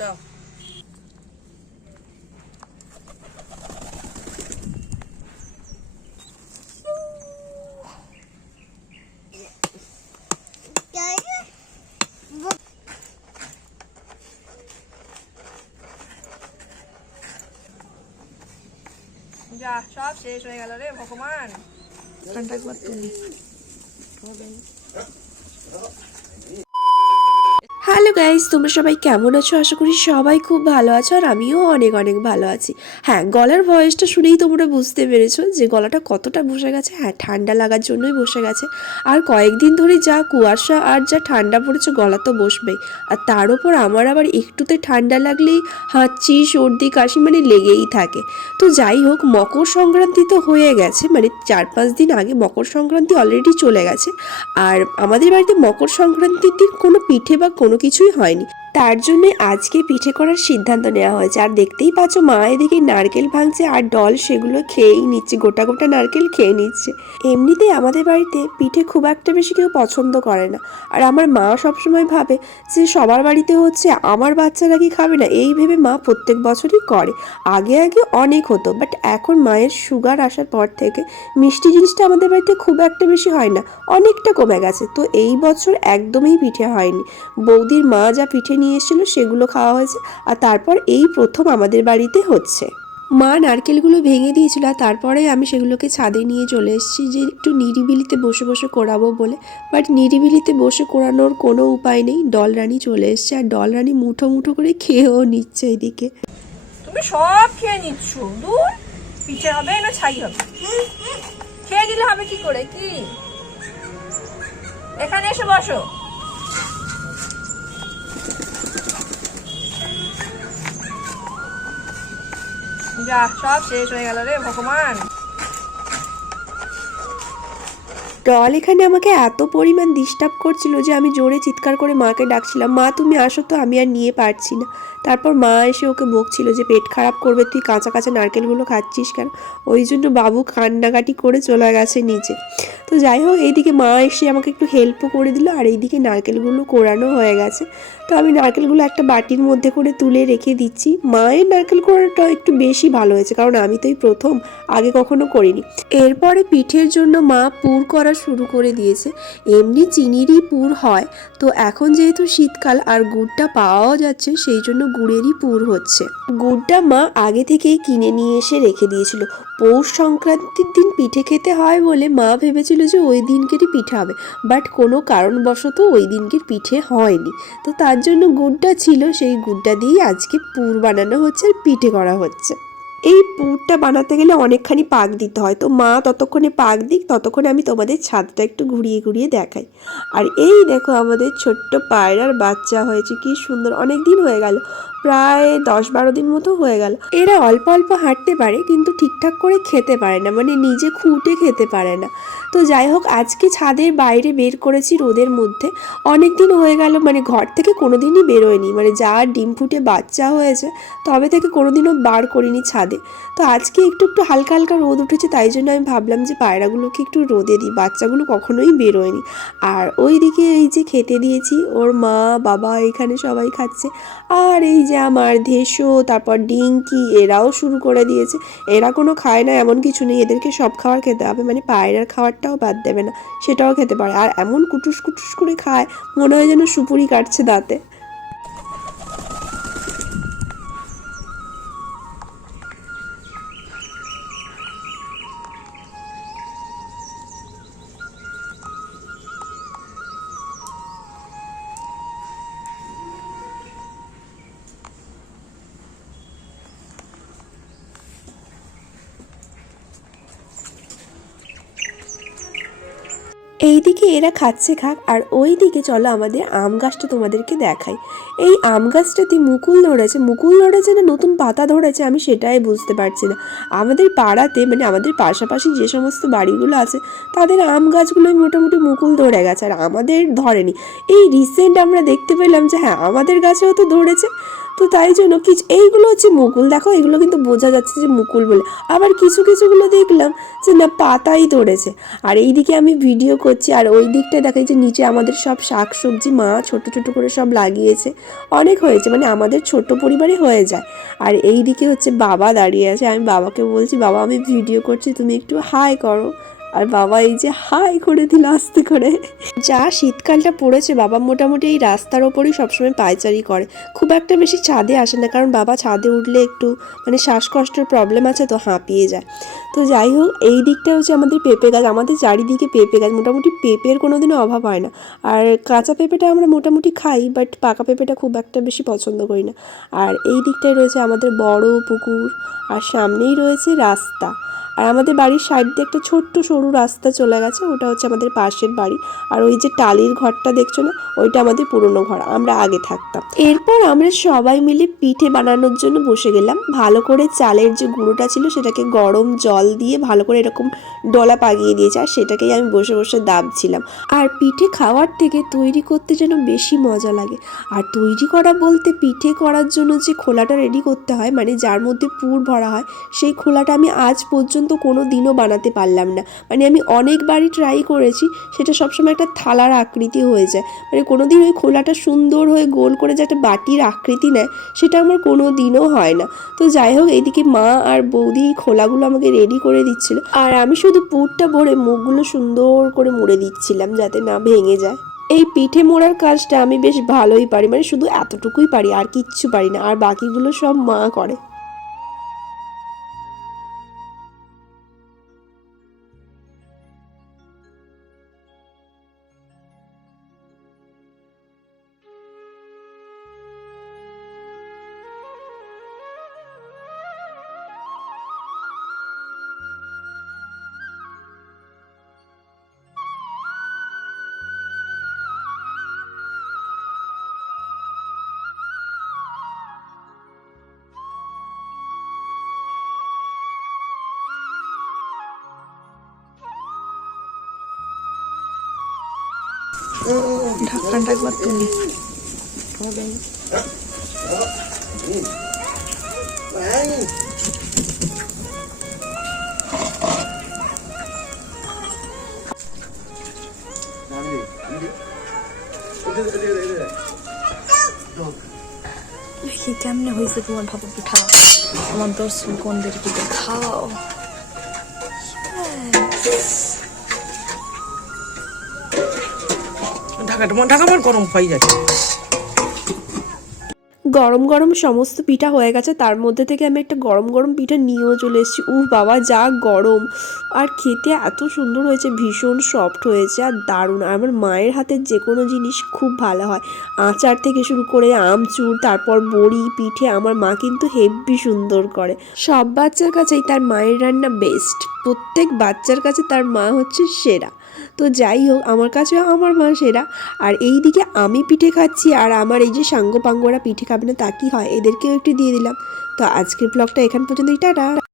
দাও। যা সব শেষ হয়ে গেল রে ভগবান। একবার তুলি। হ্যালো গাইস, তোমরা সবাই কেমন আছো? আশা করি সবাই খুব ভালো আছো আর আমিও অনেক অনেক ভালো আছি। হ্যাঁ, গলার ভয়েসটা শুনেই তোমরা বুঝতে পেরেছো যে গলাটা কতটা বসে গেছে। হ্যাঁ, ঠান্ডা লাগার জন্যই বসে গেছে। আর কয়েকদিন ধরে যা কুয়াশা আর যা ঠান্ডা পড়েছে, গলা তো বসবেই। আর তার ওপর আমার আবার একটুতে ঠান্ডা লাগলেই হাঁচি সর্দি কাশি মানে লেগেই থাকে। তো যাই হোক, মকর সংক্রান্তি তো হয়ে গেছে, মানে 4-5 দিন আগে মকর সংক্রান্তি অলরেডি চলে গেছে। আর আমাদের বাড়িতে মকর সংক্রান্তির দিন কোনো পিঠে বা কোনো কিছুই হয়নি। তার জন্য আজকে পিঠে করার সিদ্ধান্ত নেওয়া হয়েছে। আর দেখতেই পাচ্ছ মা এদিকে নারকেল ভাঙছে আর ডল সেগুলো খেয়েই নিচ্ছে, গোটা গোটা নারকেল খেয়ে নিচ্ছে। এমনিতেই আমাদের বাড়িতে পিঠে খুব একটা বেশি কেউ পছন্দ করে না। আর আমার মা সবসময় ভাবে যে সবার বাড়িতে হচ্ছে, আমার বাচ্চারা কি খাবে না, এই ভেবে মা প্রত্যেক বছরই করে। আগে আগে অনেক হতো, বাট এখন মায়ের সুগার আসার পর থেকে মিষ্টি জিনিসটা আমাদের বাড়িতে খুব একটা বেশি হয় না, অনেকটা কমে গেছে। তো এই বছর একদমই পিঠে হয়নি। বৌদির মা যা পিঠে নিয়ে এসেছিলো সেগুলো খাওয়া হয়েছে। আর তারপর এই প্রথম আমাদের বাড়িতে হচ্ছে। মা নারকেলগুলো ভেঙে দিয়েছিল আর তারপরে আমি সেগুলোকে ছাদে নিয়ে চলে এসেছি যে একটু নিরিবিলিতে বসে বসে কোরাবো বলে। বাট নিরিবিলিতে বসে কোরানোর কোনো উপায় নেই, ডলরানি চলে এসছে আর ডলরানি মুঠো মুঠো করে খেয়েও নিচ্ছে। এদিকে তুমি সব খেয়ে নিচ্ছ। দূর, পিঠে হবে না ছাই হবে? খেয়ে দিলে হবে কি করে? কি এখানে এসে বসো। যা সব শেষ হয়ে গেল রে ভগবান। ডল এখানে আমাকে এত পরিমাণ ডিস্টার্ব করছিল যে আমি জোরে চিৎকার করে মাকে ডাকছিলাম, মা তুমি আসো তো, আমি আর নিয়ে পারছি না। তারপর মা এসে ওকে বকছিল যে পেট খারাপ করবে, তুই কাঁচা কাঁচা নারকেলগুলো খাচ্ছিস কেন। ওই জন্য বাবু কান্নাকাটি করে চলে গেছে নিচে। তো যাই হোক, এইদিকে মা এসে আমাকে একটু হেল্পও করে দিল আর এইদিকে নারকেলগুলো কোরানো হয়ে গেছে। তো আমি নারকেলগুলো একটা বাটির মধ্যে করে তুলে রেখে দিচ্ছি। মায়ের নারকেল কোরানোটা একটু বেশি ভালো হয়েছে, কারণ আমি তো এই প্রথম, আগে কখনো করিনি। এরপরে পিঠের জন্য মা পুর করা শুরু করে দিয়েছে। এমনি চিনিরই পুর হয়, তো এখন যেহেতু শীতকাল আর গুড়টা পাওয়াও যাচ্ছে, সেই জন্য গুড়েরই পুর হচ্ছে। গুড়টা মা আগে থেকেই কিনে নিয়ে এসে রেখে দিয়েছিল। পৌষ সংক্রান্তির দিন পিঠে খেতে হয় বলে মা ভেবেছিল যে ওই দিনকেরই পিঠে হবে, বাট কোনো কারণবশত ওই দিনকের পিঠে হয়নি। তো তার জন্য গুড়টা ছিল, সেই গুড়টা দিয়েই আজকে পুর বানানো হচ্ছে আর পিঠে করা হচ্ছে। এই পুরটা বানাতে গেলে অনেকখানি পাক দিতে হয়, তো মা ততক্ষণে পাক দিক, ততক্ষণে আমি তোমাদের ছাদটা একটু ঘুরিয়ে ঘুরিয়ে দেখাই। আর এই দেখো আমাদের ছোট্ট পায়রার বাচ্চা হয়েছে, কি সুন্দর। অনেক দিন হয়ে গেল, প্রায় 10-12 দিন মতো হয়ে গেল। এরা অল্প অল্প হাঁটতে পারে কিন্তু ঠিকঠাক করে খেতে পারে না, মানে নিজে খুঁটে খেতে পারে না। তো যাই হোক, আজকে ছাদের বাইরে বের করেছি রোদের মধ্যে। অনেক দিন হয়ে গেল, মানে ঘর থেকে কোনোদিনই বেরোয়নি, মানে যা ডিম ফুটে বাচ্চা হয়েছে তবে থেকে কোনোদিনও বার করিনি ছাদে। তো আজকে একটু একটু হালকা হালকা রোদ উঠেছে, তাই জন্য আমি ভাবলাম যে পায়রাগুলোকে একটু রোদে দিই, বাচ্চাগুলো কখনোই বেরোয়নি। আর ওইদিকে এই যে খেতে দিয়েছি, ওর মা বাবা এখানে সবাই খাচ্ছে। আর এই যে আমার ধেসো, তারপর ডিঙ্কি, এরাও শুরু করে দিয়েছে। এরা কোনো খায় না এমন কিছু নেই, এদেরকে সব খাবার খেতে হবে, মানে পায়রার খাবারটাও বাদ দেবে না, সেটাও খেতে পারে। আর এমন কুটুস কুটুস করে খায়, মনে হয় যেন সুপুরি কাটছে দাঁতে। এইদিকে এরা খাচ্ছে খাক, আর ওই দিকে চলো আমাদের আম গাছটা তোমাদেরকে দেখাই। এই আম গাছটাতে মুকুল ধরেছে না নতুন পাতা ধরেছে, আমি সেটাই বুঝতে পারছি না। আমাদের পাড়াতে, মানে আমাদের পাশাপাশি যে সমস্ত বাড়িগুলো আছে তাদের আম গাছগুলোই মোটামুটি মুকুল ধরে গেছে, আর আমাদের ধরেনি। এই রিসেন্ট আমরা দেখতে পেলাম যে হ্যাঁ আমাদের গাছেও তো ধরেছে। তো তাই জন্য কিছু এইগুলো হচ্ছে মুকুল, দেখো এগুলো কিন্তু বোঝা যাচ্ছে যে মুকুল বলে। আবার কিছুগুলো দেখলাম যে না পাতাই ধরেছে। আর এইদিকে আমি ভিডিও করছি আর ওই দিকটায় দেখাই যে নিচে আমাদের সব শাকসবজি মা ছোট ছোট করে সব লাগিয়েছে, অনেক হয়েছে, মানে আমাদের ছোট্ট পরিবারে হয়ে যায়। আর এই দিকে হচ্ছে বাবা দাঁড়িয়ে আছে, আমি বাবাকে বলছি বাবা আমি ভিডিও করছি তুমি একটু হাই করো। আর বাবা এই যে হাই করে দিল আস্তে করে। যা শীতকালটা পড়েছে বাবা মোটামুটি এই রাস্তার ওপরেই সবসময় পায়চারি করে, খুব একটা বেশি ছাদে আসে না, কারণ বাবা ছাদে উঠলে একটু মানে শ্বাসকষ্টের প্রবলেম আছে তো হাঁপিয়ে যায়। তো যাই হোক এই দিকটা হচ্ছে আমাদের পেঁপে গাছ, আমাদের চারিদিকে পেঁপে গাছ, মোটামুটি পেঁপের কোনোদিনও অভাব হয় না। আর কাঁচা পেঁপেটা আমরা মোটামুটি খাই, বাট পাকা পেঁপেটা খুব একটা বেশি পছন্দ করি না। আর এই দিকটায় রয়েছে আমাদের বড় পুকুর আর সামনেই রয়েছে রাস্তা। আর আমাদের বাড়ির সাইড দিয়ে একটা ছোট্ট সরু রাস্তা চলে গেছে, ওটা হচ্ছে আমাদের পাশের বাড়ি। আর ওই যে টালির ঘরটা দেখছো না, ওইটা আমাদের পুরনো ঘর, আমরা আগে থাকতাম। এরপর আমরা সবাই মিলে পিঠে বানানোর জন্য বসে গেলাম। ভালো করে চালের যে গুঁড়োটা ছিল সেটাকে গরম জল দিয়ে ভালো করে এরকম ডলা পাকিয়ে দিয়েছে, আর সেটাকেই আমি বসে বসে দাবছিলাম। আর পিঠে খাওয়ার থেকে তৈরি করতে যেন বেশি মজা লাগে। আর তৈরি করা বলতে পিঠে করার জন্য যে খোলাটা রেডি করতে হয়, মানে যার মধ্যে পুর ভরা হয়, সেই খোলাটা আমি আজ পর্যন্ত কোনো দিনও বানাতে পারলাম না। মানে আমি অনেকবারই ট্রাই করেছি, সেটা সবসময় একটা থালার আকৃতি হয়ে যায়, মানে কোনো দিন ওই খোলাটা সুন্দর হয়ে গোল করে যে একটা বাটির আকৃতি নেয় সেটা আমার কোনো দিনও হয় না। তো যাই হোক এইদিকে মা আর বৌদি খোলাগুলো আমাকে রেডি করে দিচ্ছিল, আর আমি শুধু পুরটা ভরে মুখগুলো সুন্দর করে মুড়ে দিচ্ছিলাম যাতে না ভেঙে যায়। এই পিঠে মোড়ার কাজটা আমি বেশ ভালোই পারি, মানে শুধু এতটুকুই পারি, আর কিচ্ছু পারি না, আর বাকিগুলো সব মা করে। ঢাকনাটা একবার তুলি। দেখি কেমনে হয়েছে তোমার ভাপা পিঠা, আমার দর্শন কোনদেরকে দেখাও। ঢাকা গরম হয়ে যাচ্ছে। গরম গরম সমস্ত পিঠা হয়ে গেছে, তার মধ্যে থেকে আমি একটা গরম গরম পিঠা নিয়েও চলে এসেছি। বাবা যা গরম, আর খেতে এত সুন্দর হয়েছে, ভীষণ সফট হয়েছে আর দারুণ। আর আমার মায়ের হাতের যে কোনো জিনিস খুব ভালো হয়, আচার থেকে শুরু করে আমচুর, তারপর বড়ি পিঠে আমার মা কিন্তু হেব্বি সুন্দর করে। সব বাচ্চার কাছেই তার মায়ের রান্না বেস্ট, প্রত্যেক বাচ্চার কাছে তার মা হচ্ছে সেরা। তো যাই হোক আমার কাছেও আমার মা সেরা। আর এই দিকে আমি পিঠে খাচ্ছি, আর আমার এই যে সাঙ্গ পাঙ্গরা পিঠে খাবে না তা কি হয়, এদেরকেও একটু দিয়ে দিলাম। তো আজকের ব্লগটা এখান পর্যন্তই, টাটা।